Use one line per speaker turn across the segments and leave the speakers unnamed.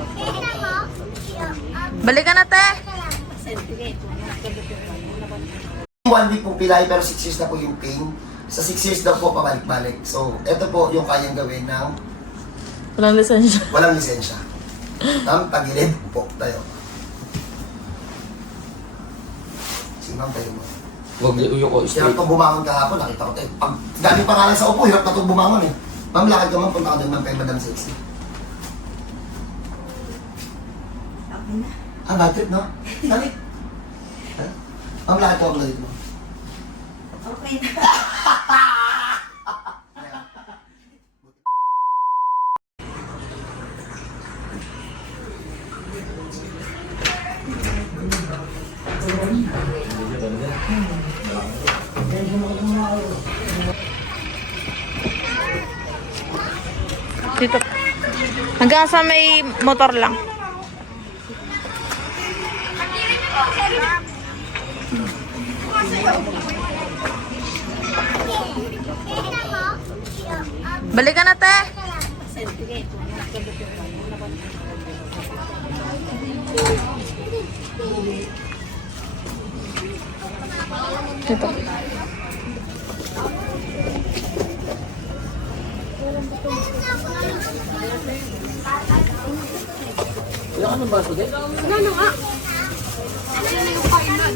Balikan na, te!
1 week pong pilay pero 6 years na po yung pain. Sa 6 years daw po pabalik-balik. So, ito po yung kayang gawin ng
Walang lisensya.
walang lisensya. Tagilid po tayo. Si ma'am tayo mo.
Huwag yung ko
Hirap
straight.
itong bumangon kahapon, nakita ko tayo. Pag galing pa nga lang sa upo, hirap na itong bumangon eh. Ma'am, lakad ka ma'am, punta ka doon ma'am kay Madam Sexy. Ah, bad trip, no? Dali. Ha? Ma'am, lakad ko ako na dito mo.
Okay na.
Dito. Hanggang sa may motor lang. Balikan na, te! Dito.
Wala ka ng baso din?
Ano na nga? Ano na yung kainan?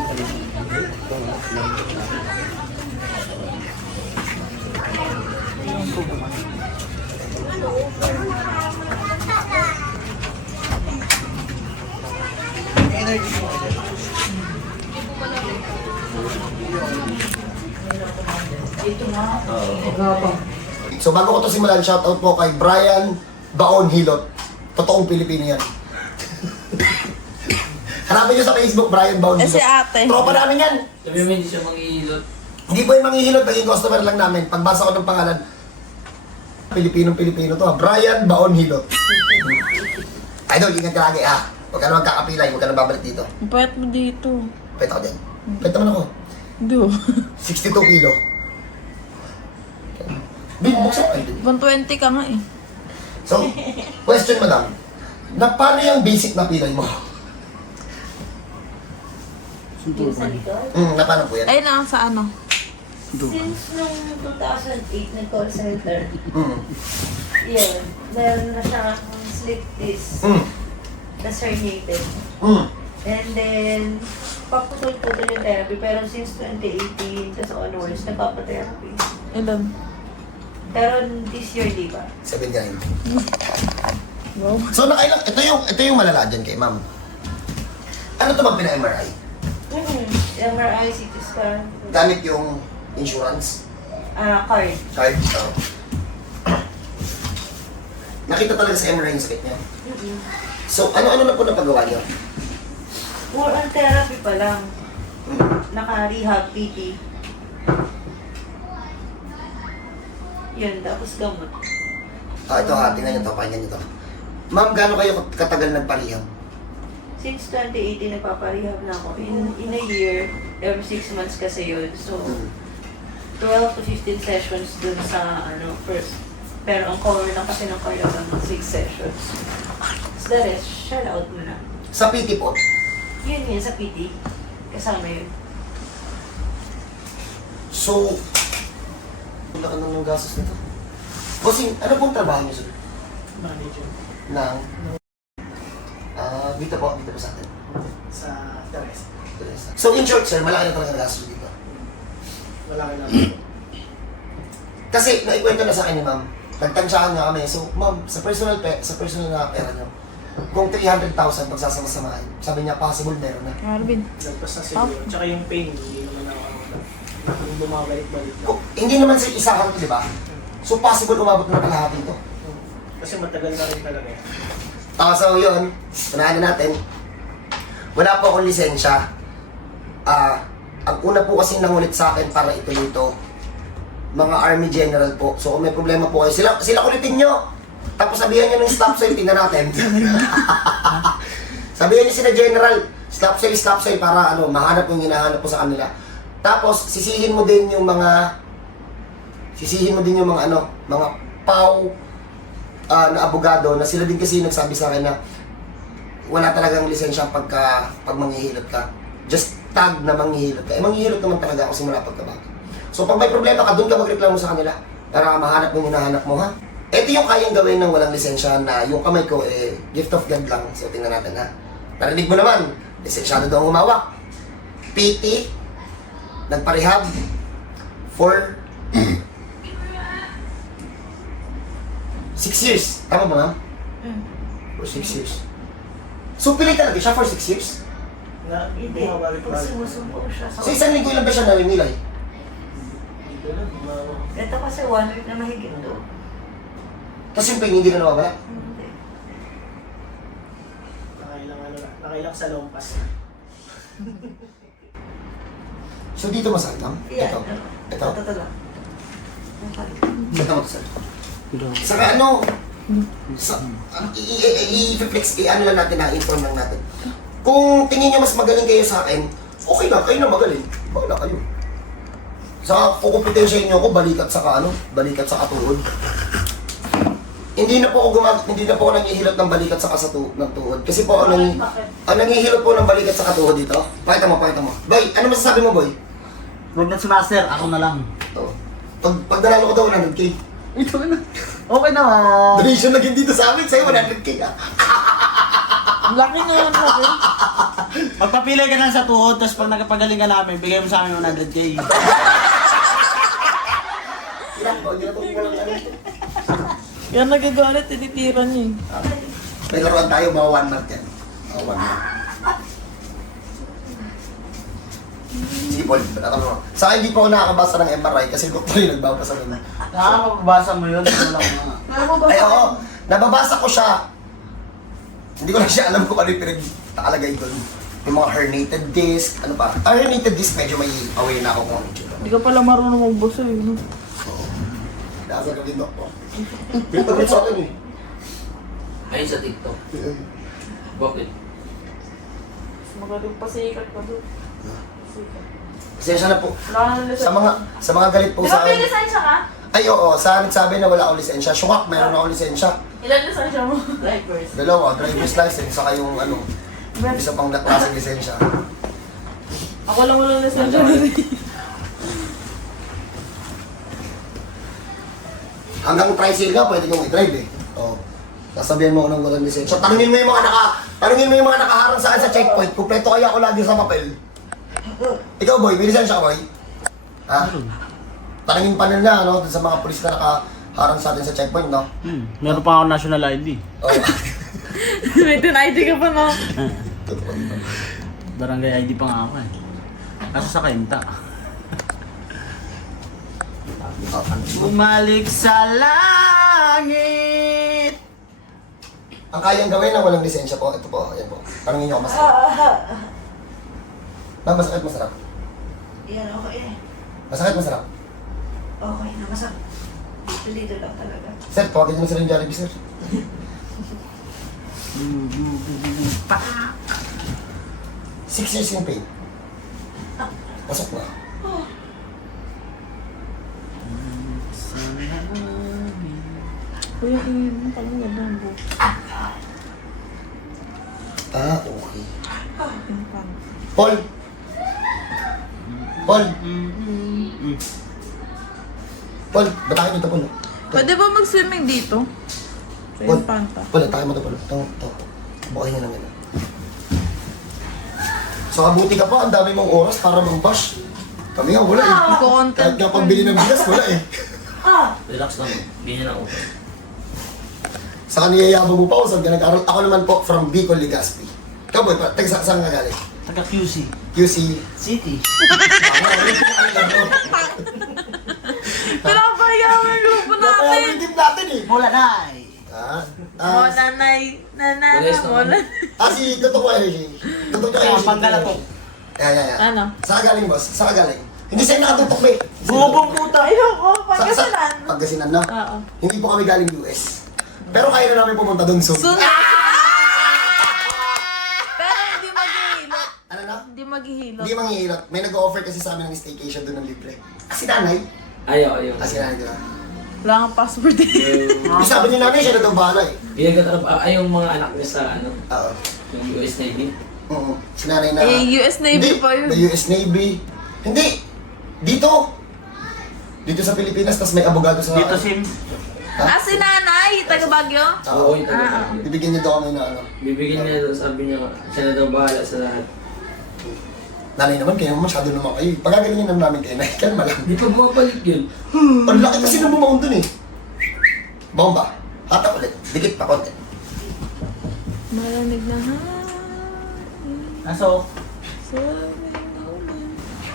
So bago ko to simulan, shoutout po kay Brian Baon Hilot. Totoong Pilipino yan. Hanapin nyo sa Facebook, Brian Baon
Eh,
Hilot.
si ate.
Tropa namin yan.
Sabi mo hindi siya manghihilot.
Hindi po yung manghihilot, naging customer lang namin. Pagbasa ko ng pangalan, Pilipinong-Pilipino to ha. Brian Baon Hilot. Idol, ingat ka lagi ha. Huwag ka na magkakapilay, huwag ka na babalik dito.
Ang payat mo dito.
Pwede ako dyan. Pwede naman ako.
Hindi.
62 kilo. Bin, buksan ka.
120 ka nga eh.
So, question madam. Na paano yung basic na pilay mo?
Yung sa likod.
Na paano po yan?
Ayun na, sa ano.
Since nung 2008, nag-call center,
Mm.
yun, meron na siyang slip disc
Mm.
na herniated.
Mm.
And then, paputol-putol yung therapy. Pero since 2018, tas onwards, nagpapa-therapy.
Ilan?
Pero this year, di ba?
7 ganyan.
Wow.
So, nakailang, ito yung malala dyan kay ma'am. Ano to bang pina-MRI?
MRI, CT scan,
Gamit yung insurance?
card.
Card? Oo. Nakita talaga sa MRI yung sakit niya. So, ano-ano na po napagawa niyo?
More on therapy pa lang.
Mm.
Naka-rehab, PT. Yun, tapos gamot.
Ito ha, tingnan niyo to, pakinggan niyo to. Ma'am, gaano kayo katagal nagparehab?
Since 2018, nagpaparehab na ako. In a year, every 6 months kasi yun. So, 12 to 15 sessions dun sa first. Pero ang cover lang kasi ng cardio lang ng 6 sessions. So, the rest, shell out mo na.
Sa PT po?
Yun sa PT. Kasama yun.
So, wala ka nang gastos nito. Bossing, ano pong trabaho niyo, sir?
Manager
Ng? Dito po sa atin.
sa Teres.
So, in short, sir, malaki na talaga gastos dito.
Wala ka lang.
Kasi, naikwento na sa akin ni ma'am, nagtansyahan nga kami. So, ma'am, sa personal na pera niyo, kung 300,000 pagsasama-samahin, sabi niya, possible meron na.
Marvin.
Lagpas na siguro. Tsaka yung pain, hindi naman ako yung bumabalik-balik lang.
Hindi naman sa isahan to, di ba? So, possible umabot na kalahati to.
Kasi matagal na rin talaga yan.
So yun, unahan na natin. Wala po akong lisensya. Ang una po kasi nangulit sa akin para ituloy ito, mga Army General po. So kung may problema po kayo, sila kulitin nyo. Tapos sabihan nyo ng stop sign, tingnan natin. Sabihan nyo sila General, stop sign para mahanap yung hinahanap po sa kanila. Tapos sisihin mo din yung mga mga PAW, na abogado na sila din kasi nagsabi sa akin na wala talagang lisensya pag manghihilot ka. Just tag na manghihilot ka. Manghihilot naman talaga ako simula pagkabata. So pag may problema ka, doon ka magreklamo sa kanila para mahanap mo yung hinahanap mo, ha? Ito yung kayang gawin ng walang lisensya na yung kamay ko, gift of God lang. So tingnan natin, ha? Narinig mo naman, lisensyado daw ang humawak. PT, nagparehab for 6 years. Tama ba, ma'am? For 6 years. So pili talaga siya for 6 years?
Na,
Hindi,
bumabalik
pag sumusumbong siya
So isang linggo lang ba siya namimilay?
Dito na,
Ito kasi 1 week na mahigit to.
Tapos yung pain hindi na nawawala?
Hindi.
nakailang sa lompas.
So dito masakit, ma'am?
Yan.
Ito. Ito.
Ito lang.
Ito mo, sir. Saka ano, i-flex, i-ano lang natin na, inform lang natin. Kung tingin nyo mas magaling kayo sa akin, okay lang, kayo na magaling. Bahala kayo. Sa kukumpetensya nyo ako, balikat sa katuhod. Hindi na po ako nangihilot ng balikat sa ng tuhod. Kasi po ako nangihilot po ng balikat sa katuhod dito. Pakita mo. Boy, ano masasabi mo, boy?
Huwag na si Master, ako na lang.
Ito. Pag nanalo ko daw 100k.
Ito na. Okay naman.
Donation na dito sa amin, sa'yo 100k ah.
Ang laki nga yan, laki.
Magpapilay ka lang sa tuhod, tapos pag nagpagaling ka namin, bigay mo sa amin 100k.
Yan nagagalit, tinitira niya eh.
May laruan tayo, mga 1 month yan. 1 month. Sige, Paul, patatanong mo. Sa akin, hindi pa ako nakakabasa ng MRI kasi doktor yung nagbabasa nun.
Nakakabasa mo yun, wala ko nga.
Ay, oo. Nababasa ko siya. Hindi ko lang siya alam kung ano yung pinagtakalagay doon. Yung mga herniated disc, ano pa. Herniated disc, medyo may aware na ako kung ano yung tsura.
Hindi ka pala marunong magbasa eh. No?
Nasa ka din, doktor. Pinagpagod sa akin eh.
Ayun sa TikTok. Bakit?
Magaling pa sikat pa doon.
Pasensya na po.
Wala ka na
Sa mga galit po sa akin.
lisensya ka?
Ay, oo. Sa akin sabi na wala akong lisensya. Syukak, mayroon akong lisensya.
Ilan lisensya mo?
Drivers.
Dalawa, driver's license, saka yung ano, isa pang klaseng lisensya.
Ako lang walang lisensya.
Hanggang tricycle ka, pwede kong i-drive eh. Oo. Sasabihan mo ako ng walang lisensya. Tanungin mo yung mga nakaharang sa akin sa checkpoint. Kumpleto kaya ako lagi sa papel. Ikaw, boy, may lisensya ka, boy? Ha? Tanungin pa nila, no, dun sa mga pulis na nakaharang sa atin sa checkpoint, no?
Meron pa ako national ID.
Oo.
May tin-ID ka pa no?
Barangay ID pa nga ako eh. Kaso sa kainta. Bumalik sa langit.
Ang kayang gawin na walang lisensya po, ito po, ayan po. Tanungin niyo ako masarap. Ma'am, masakit, masarap.
Yan, okay.
Masakit.
Okay na, masarap. Dito lang talaga.
Sir, tawagin niyo na sila yung Jollibee, sir. 6 years yung pain. Pasok na.
Kuya, yung tanong yan lang po.
Okay. Paul! Paul, batakin mo ito, Paul.
Pwede ba mag-swimming dito? Sa
Paul,
yung panta.
Paul, batakin mo ito, Paul. Ito. Bukayin niya lang yan. So, kabuti ka pa, ang dami mong oras para mag-bash. Kami nga, wala eh.
Content.
Kahit nga pambili ng bigas, wala eh.
Relax lang. Ganyan ako.
Sa kaniyayabang mo pa ako, saan ka nag-aral? Ako naman po, from Bicol, Legazpi. Ikaw, boy, saan ka galing?
Taga QC.
QC.
City.
Pinapayaman yung grupo
Kaya
natin.
yung team natin eh.
Bulanay.
Oh, nanay. Mola.
Si Totoo Hershey. Totoo
Kaya
Hershey.
panggalatok.
Yeah.
Ano?
Saan ka galing, boss? Saan ka galing? Hindi sa'yo nakatutok, be.
Bubong puta.
Ayoko, Pangasinan.
Pagkasinan na.
Oo.
Hindi po kami galing US. Pero kaya na namin pumunta doon soon.
Pero hindi maghihilot.
Ano na?
Hindi maghihilot.
Hindi manghihilot. May nag-offer kasi sa amin ng staycation doon ng libre. Si nanay.
Ayaw.
Si nanay, di ba?
Wala kang passport eh.
Yung sabi ni nanay, siya na daw bahala eh.
Ay, yung mga anak niya sa ano,
Oo.
yung US Navy.
Oo. Si nanay na...
Eh, US Navy
Hindi,
pa yun.
the US Navy. Hindi. Dito. Dito sa Pilipinas, tapos may abogado sa...
Dito sim.
Ah, si nanay, taga Baguio?
Oo, yung taga.
Bibigyan niya daw kami na ano.
Bibigyan niya, sabi niya, siya na daw bahala sa lahat.
Nanay naman, kayo masyado naman kayo. Pagagalingin naman namin kayo, nay. Kalma lang.
Di pa bumabalik yun.
Ang laki kasi nang bumaon dun eh. Bomba. Hatak ulit. Dikit pa konti.
Malamig na ha.
Aso.
Sabi na ulan.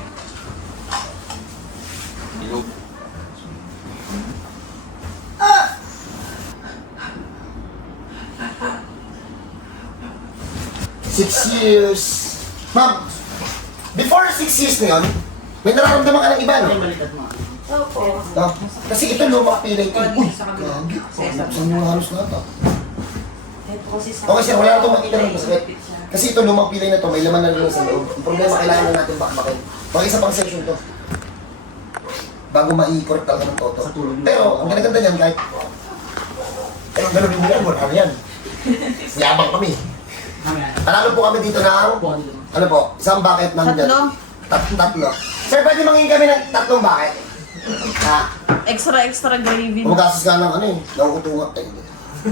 Six years. Ma'am, before 6 years na yun, may nararamdaman ka ng iba, no?
Opo.
No? Kasi ito lumang pilay ito. Uy, gagi. Saan yung halos na ito? Okay sir, wala na itong makita ng masakit. Kasi ito lumang pilay na ito, may laman na rin sa loob. Ang problema, kailangan na natin bakbakin. Baka isa pang session to. Bago ma-i-correct talaga ng toto. Pero, ang ganaganda niyan, kahit ang galawin mo yan, wala na yan. Yabang kami. Panalo po kami dito ng, ano po, isang bucket ng... Tatlo. Sir, pwede mangingin kami ng 3 bucket. Ha?
Extra gravy.
Kumagastos ka ng ano eh, nakukutungan. Ay, hindi.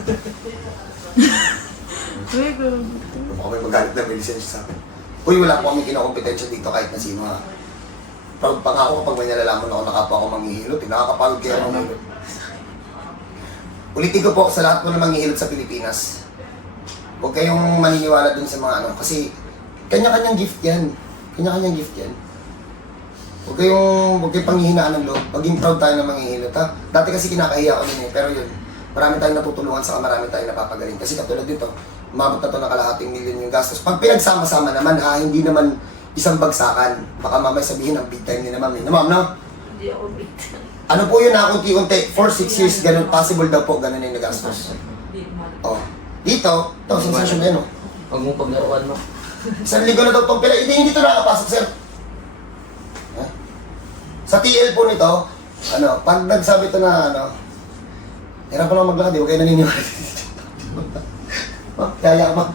Uy, grabe.
Baka may magalit na may lisensya sa akin. Uy, wala po kami kinakompetensya dito kahit na sino ha. Proud pa nga ako kapag may nalalaman ako na kapwa ako manghihilot. Nakakapagod kaya manghihilot. Ulitin ko po sa lahat po na manghihilot sa Pilipinas. Huwag kayong maniniwala dun sa mga ano. Kasi kanya-kanyang gift yan. Kanya-kanyang gift yan. Huwag kayong panghihinaan ng loob. Maging proud tayo na manghihilot ha. Dati kasi kinakahiya ko din eh. Pero yun, marami tayong natutulungan saka marami tayong napapagaling. Kasi katulad dito, umabot na to ng kalahating milyon yung gastos. Pag pinagsama-sama naman ha, hindi naman isang bagsakan. Baka mamay sabihin ang big time ni na ma'am. Na ma'am, no?
Hindi ako big.
Ano po yun na unti-unti? 4-6 years, ganun, possible daw po, ganun yung nagastos. Oh. Dito, ito, sensasyon na yun, oh.
Huwag mong paglaruan mo.
1 linggo na daw itong pila. Hindi ito nakakapasok, sir. Ha? Sa TL po nito, ano, pag nagsabi ito na, ano, hirap ko lang maglakad, huwag kayo naniniwala. Ma'am, kaya ma'am.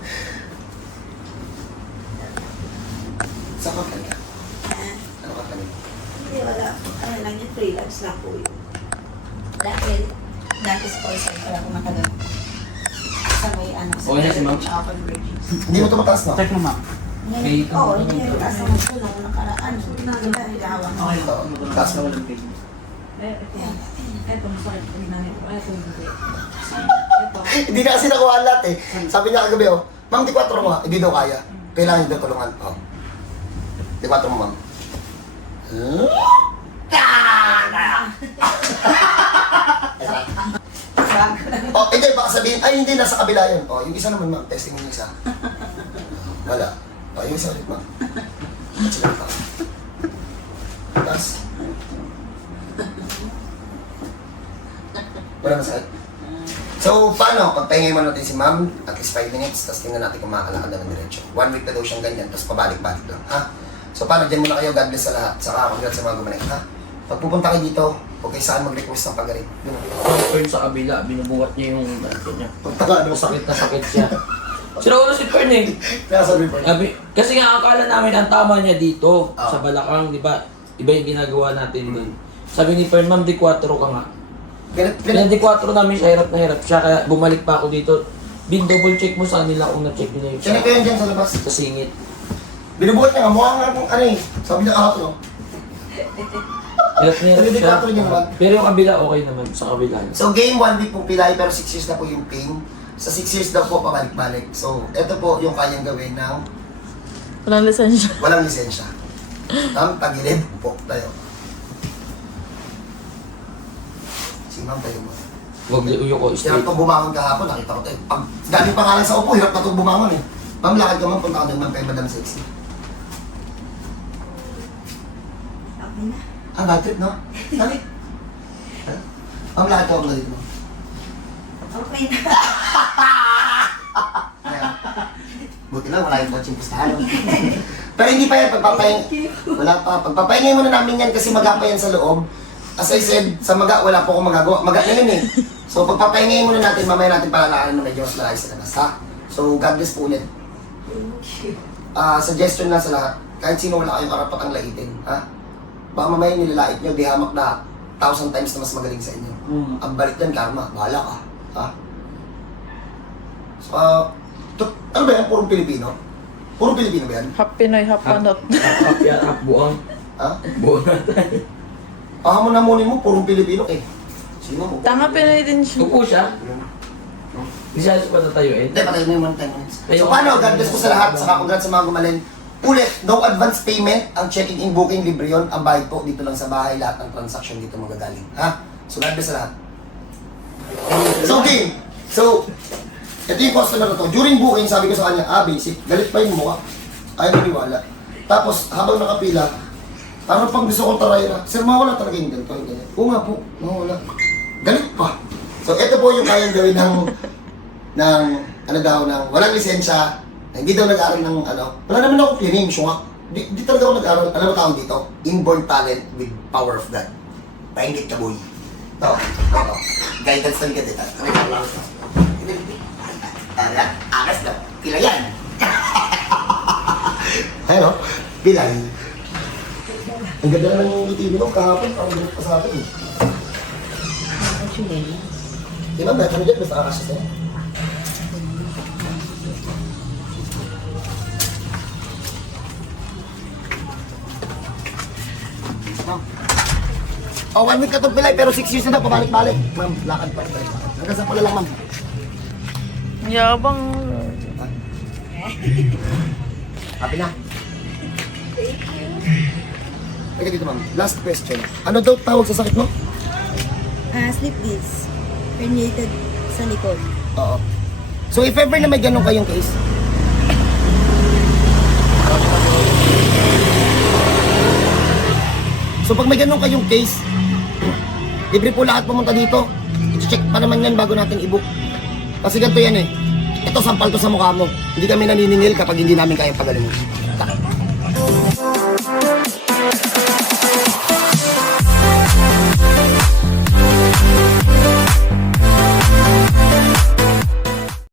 Saan ka kanina? Ano ka kanina?
Hindi, wala. Ano lang yun, freelance lang po yun. Dahil, dati sponsor ko ako matagal. Sa may ano, sa
Okay na si ma'am.
Open Bridges.
Hindi mo ito mataas, no?
Check mo ma'am.
Ngayon, oo, hindi yung taas ng tulong nakaraan. Diba, hilawan mo.
Ito, taas na. Hindi na kasi nakuha lahat eh. Sabi niya kagabi, oh, ma'am, di 4 mo, hindi daw kaya. Kailangan hindi daw tulungan. Oh. Di 4 mo, ma'am. Oh, hindi, baka sabihin, ay hindi, nasa kabila yun. Oh, yung isa naman, ma'am, testing mo yung isa. Wala. Oh, yung isa ulit, ma'am. At sila pa. Tapos. Wala masakit. So, paano? Pagpahingay mo natin si ma'am, at least 5 minutes, tapos tingnan natin kung makakalakad na ng diretsyo. 1 week na daw siyang ganyan, tapos pabalik-balik lang, ha? So, paano? Dyan muna kayo, God bless sa lahat. Saka, congrats sa mga gumaling, ha? Pag pupunta kayo dito, huwag kayo saan mag-request ng pagaling. Yun.
Fern sa kabila, binubuhat niya yung ano niya.
Punta ka, ano?
Sakit na sakit siya. Sira ulo si Fern eh.
Kaya sabi po.
Kasi nga akala namin ang tama niya dito,
Ah.
sa balakang, di ba? Iba yung ginagawa natin dun. Sabi ni Fern, ma'am, di 4 ka nga. Kaya di 4 namin siya, hirap na hirap siya, kaya bumalik pa ako dito. Double check mo sa kanila kung na-check nila yung
Sino ko yan dyan sa labas?
sa singit.
Binubuhat niya nga, mukha nga kung ano eh. Sabi niya kahapon, no?
Hirap na hirap
Sabi
siya.
4 niya naman.
Pero yung kabila, okay naman sa kabila.
So game 1 week pong pilay pero 6 years na po yung pain. Sa 6 years daw po pabalik-balik. So ito po yung kayang gawin ng
Walang lisensya.
walang lisensya. Tagilid po tayo. Si ma'am tayo mo.
Huwag uyo ko
Hirap
straight.
itong bumangon kahapon, nakita ko tayo. Pag galing pa nga lang sa upo, hirap na itong bumangon eh. Ma'am, lakad ka ma'am, punta ka doon ma'am kay Madam Sexy.
Okay na.
Ah, bad trip, no? Dali. Ma'am, lakad ka ako dito ma'am.
Okay na.
Ayan. Buti lang, wala yung coaching pustahan. Pero hindi pa yan, pagpapahinga. Wala pa. Pagpapahingay muna namin yan kasi magapa yan sa loob. as I said, sa maga, wala po akong magagawa. Maga na yun eh. So, pagpapahingayin muna natin, mamaya natin palalaanan na medyo mas malayo sa labas, ha? So, God bless po ulit. Suggestion lang sa lahat. Kahit sino wala kayong karapatang laitin, ha? Baka mamaya nilalait nyo, di hamak na 1,000 times na mas magaling sa inyo. Ang balik yan, karma. Bahala ka, ha? So, ano ba yan? Purong Pilipino? Purong Pilipino ba yan?
Half Pinoy, half manot.
Half yan, half buang.
Ha?
Buang natin.
Hamunamunin mo, purong Pilipino eh. Sino mo?
Tanga Pinoy din siya.
Tupo siya. Hindi siya patatayuin.
Hindi, patayin mo yung 10 minutes.
Ayun.
So paano, God bless po sa lahat, saka congrats sa mga gumaling. Ulit, no advance payment, ang checking in booking, libre yun. Ang bayad po dito lang sa bahay, lahat ng transaction dito magagaling. Ha? So God bless sa lahat. So game, so, ito yung customer na to. During booking, sabi ko sa kanya, basic, galit pa yung mukha. Ayaw maniwala. Tapos, habang nakapila, parang pang gusto kong taray na, sir, mawala talaga yung ganito, yung ganyan. Oo nga po, mawala. Galit pa. So, ito po yung kayang gawin ng walang lisensya, na hindi daw nag-aaral ng wala naman ako cleaning, syunga. Di talaga ako nag-aaral, alam mo tawag dito? Inborn talent with power of God. Paingit ka, boy. Ito. Guidance na ligat dito. Akas na. Pila yan. Ano? Pila. Ang ganda naman yung ngiti mo kahapon, parang ganit pa sa akin.
Actually,
Di ba, better dyan, basta kakasya sa'yo. Oh, 1 week ka itong pilay, pero 6 years na daw, pabalik-balik. Ma'am, lakad pa. Hanggang sa pala lang, ma'am.
Yabang.
Happy na? Teka dito, ma'am. Last question. Ano daw tawag sa sakit mo?
sleep disc. Herniated sa likod.
Oo. So if ever na may ganun kayong case, so pag may ganun kayong case, libre po lahat pumunta dito. I-check pa naman yan bago natin i-book. Kasi ganito yan eh. Ito, sampal to sa mukha mo. Hindi kami naniningil kapag hindi namin kayang pagalingin.